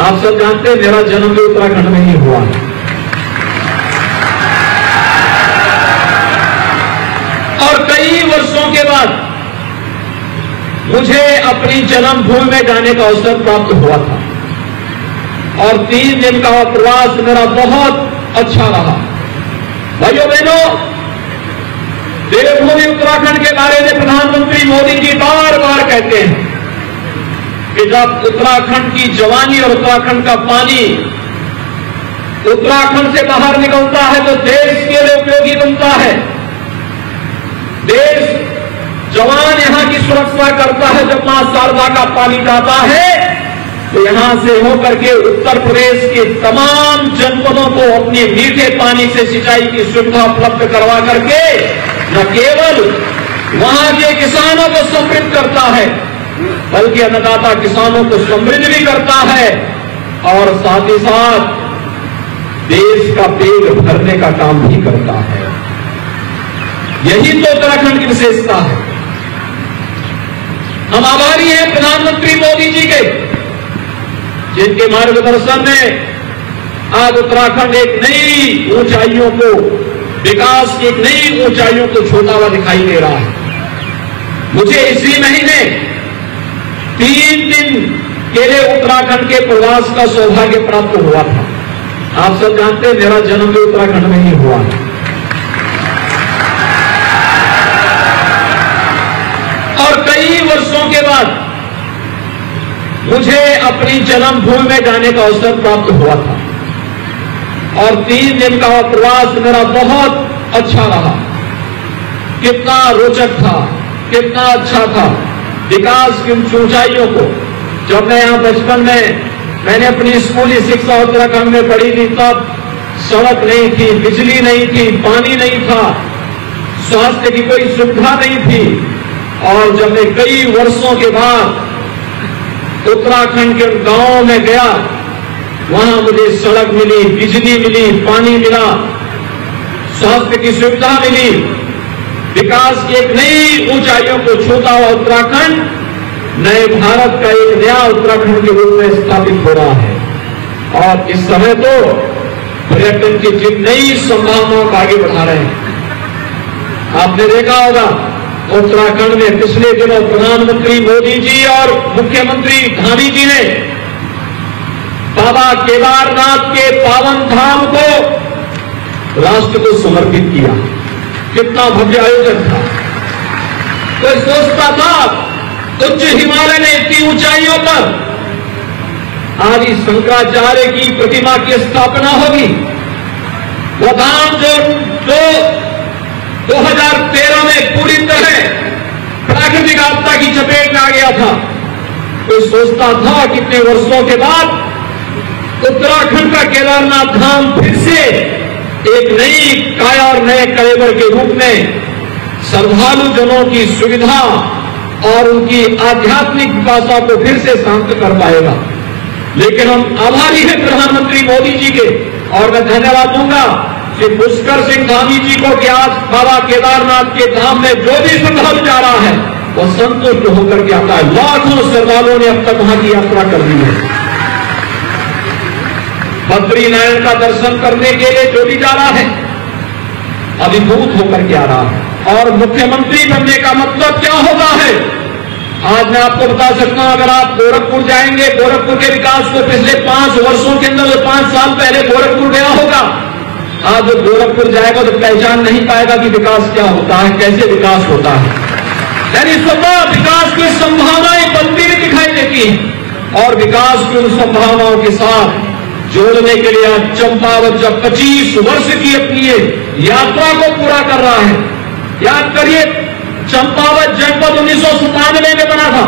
आप सब जानते हैं मेरा जन्म भी उत्तराखंड में ही हुआ है और कई वर्षों के बाद मुझे अपनी जन्मभूमि में जाने का अवसर प्राप्त हुआ था और 3 दिन का प्रवास मेरा बहुत अच्छा रहा। भाइयों बहनों, देवभूमि उत्तराखंड के बारे में प्रधानमंत्री मोदी जी बार बार कहते हैं कि जब उत्तराखंड की जवानी और उत्तराखंड का पानी उत्तराखंड से बाहर निकलता है तो देश के लिए उपयोगी बनता है। देश जवान यहां की सुरक्षा करता है। जब मां शारदा का पानी जाता है तो यहां से होकर के उत्तर प्रदेश के तमाम जनपदों को अपने मीठे पानी से सिंचाई की सुविधा उपलब्ध करवा करके न केवल वहां के किसानों को समृद्ध करता है बल्कि अन्नदाता किसानों को समृद्ध भी करता है और साथ ही साथ देश का पेट भरने का काम भी करता है। यही तो उत्तराखंड की विशेषता है। हम आभारी हैं प्रधानमंत्री मोदी जी के, जिनके मार्गदर्शन में आज उत्तराखंड एक नई ऊंचाइयों को, विकास की एक नई ऊंचाइयों को छूता हुआ दिखाई दे रहा है। मुझे इसी महीने 3 दिन के लिए उत्तराखंड के प्रवास का सौभाग्य प्राप्त हुआ था। आप सब जानते हैं मेरा जन्म भी उत्तराखंड में ही हुआ है और कई वर्षों के बाद मुझे अपनी जन्मभूमि में जाने का अवसर प्राप्त हुआ था और 3 दिन का प्रवास मेरा बहुत अच्छा रहा। कितना रोचक था, कितना अच्छा था। विकास की ऊंचाइयों को, जब मैं यहां बचपन में मैंने अपनी स्कूली शिक्षा उत्तराखंड में पढ़ी थी तब सड़क नहीं थी, बिजली नहीं थी, पानी नहीं था, स्वास्थ्य की कोई सुविधा नहीं थी और जब मैं कई वर्षों के बाद उत्तराखंड के गांवों में गया, वहां मुझे सड़क मिली, बिजली मिली, पानी मिला, स्वास्थ्य की सुविधा मिली। विकास की एक नई ऊंचाइयों को छूता हुआ उत्तराखंड नए भारत का एक नया उत्तराखंड के रूप में स्थापित हो रहा है और इस समय तो पर्यटन की जिन नई संभावनाओं को आगे बढ़ा रहे हैं। आपने देखा होगा उत्तराखंड में पिछले दिनों प्रधानमंत्री मोदी जी और मुख्यमंत्री धामी जी ने बाबा केदारनाथ के पावन धाम को राष्ट्र को समर्पित किया। कितना भव्य आयोजन था। कोई सोचता था उच्च हिमालय में इतनी ऊंचाइयों पर आदि शंकराचार्य की प्रतिमा की स्थापना होगी। वो धाम जो 2013 में पूरी तरह प्राकृतिक आपदा की चपेट में आ गया था। कोई सोचता था कितने वर्षों के बाद उत्तराखंड का केदारनाथ धाम फिर से एक नई काया और नए कलेवर के रूप में श्रद्धालु जनों की सुविधा और उनकी आध्यात्मिक विकासा को फिर से शांत कर पाएगा। लेकिन हम आभारी हैं प्रधानमंत्री मोदी जी के और मैं धन्यवाद दूंगा श्री पुष्कर सिंह धामी जी को कि आज बाबा केदारनाथ के धाम में जो भी श्रद्धालु जा रहा है वो संतुष्ट होकर के आता है। लाखों श्रद्धालुओं ने अब तक वहां की यात्रा कर ली है। बद्रीनारायण का दर्शन करने के लिए जो भी जा रहा है अभिभूत होकर के आ रहा है। और मुख्यमंत्री बनने का मतलब क्या होगा है, आज मैं आपको बता सकता हूं। अगर आप गोरखपुर जाएंगे, गोरखपुर के विकास को पिछले 5 वर्षों के अंदर, 5 साल पहले गोरखपुर गया होगा, आज जो गोरखपुर जाएगा तो पहचान नहीं पाएगा कि विकास क्या होता है, कैसे विकास होता है। यानी स्वतः विकास की संभावनाएं बनती हुई दिखाई देती है और विकास की उन संभावनाओं के साथ जोड़ने के लिए आज चंपावत जब 25 वर्ष की अपनी यात्रा को पूरा कर रहा है। याद करिए, चंपावत जनपद 1997 में बना था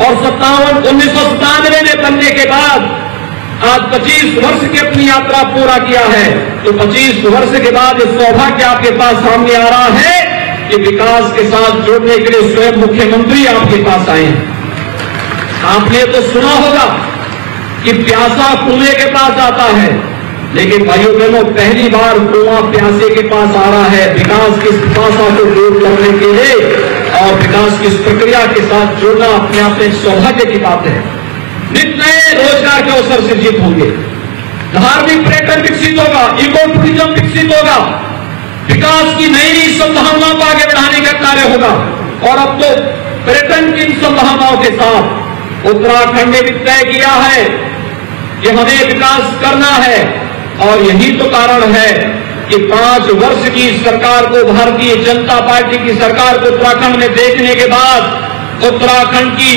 और 1997 में बनने के बाद आज 25 वर्ष की अपनी यात्रा पूरा किया है। तो 25 वर्ष के बाद ये सौभाग्य आपके पास सामने आ रहा है कि विकास के साथ जोड़ने के लिए स्वयं मुख्यमंत्री आपके पास आए हैं। आपने तो सुना होगा कि प्यासा कुएं के पास आता है, लेकिन भाइयों बहनों पहली बार कुआं प्यासे के पास आ रहा है। विकास की पिपासा को दूर करने के लिए और विकास की इस प्रक्रिया के साथ जुड़ना अपने आप में सौभाग्य की बात है। नित नए रोजगार के अवसर सृजित होंगे, धार्मिक पर्यटन विकसित होगा, इको टूरिज्म विकसित होगा, विकास की नई नई संभावनाओं को आगे बढ़ाने का कार्य होगा। और अब तो पर्यटन की इन संभावनाओं के साथ उत्तराखंड ने भी तय किया है कि हमें विकास करना है। और यही तो कारण है कि 5 वर्ष की सरकार को, भारतीय जनता पार्टी की सरकार को उत्तराखंड में देखने के बाद उत्तराखंड की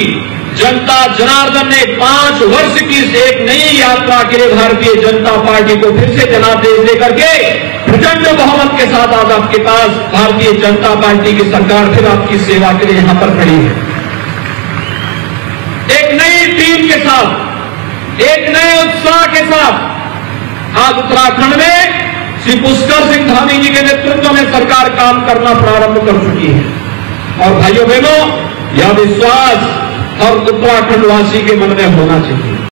जनता जनार्दन ने 5 वर्ष की एक नई यात्रा के लिए भारतीय जनता पार्टी को फिर से जनादेश देकर के प्रचंड बहुमत के साथ आज आपके पास भारतीय जनता पार्टी की सरकार फिर आपकी सेवा के लिए यहां पर खड़ी है। एक नई टीम के साथ, एक नए उत्साह के साथ आज उत्तराखंड में श्री पुष्कर सिंह धामी जी के नेतृत्व में सरकार काम करना प्रारंभ कर चुकी है। और भाइयों बहनों, यह विश्वास और उत्तराखंड वासी के मन में होना चाहिए।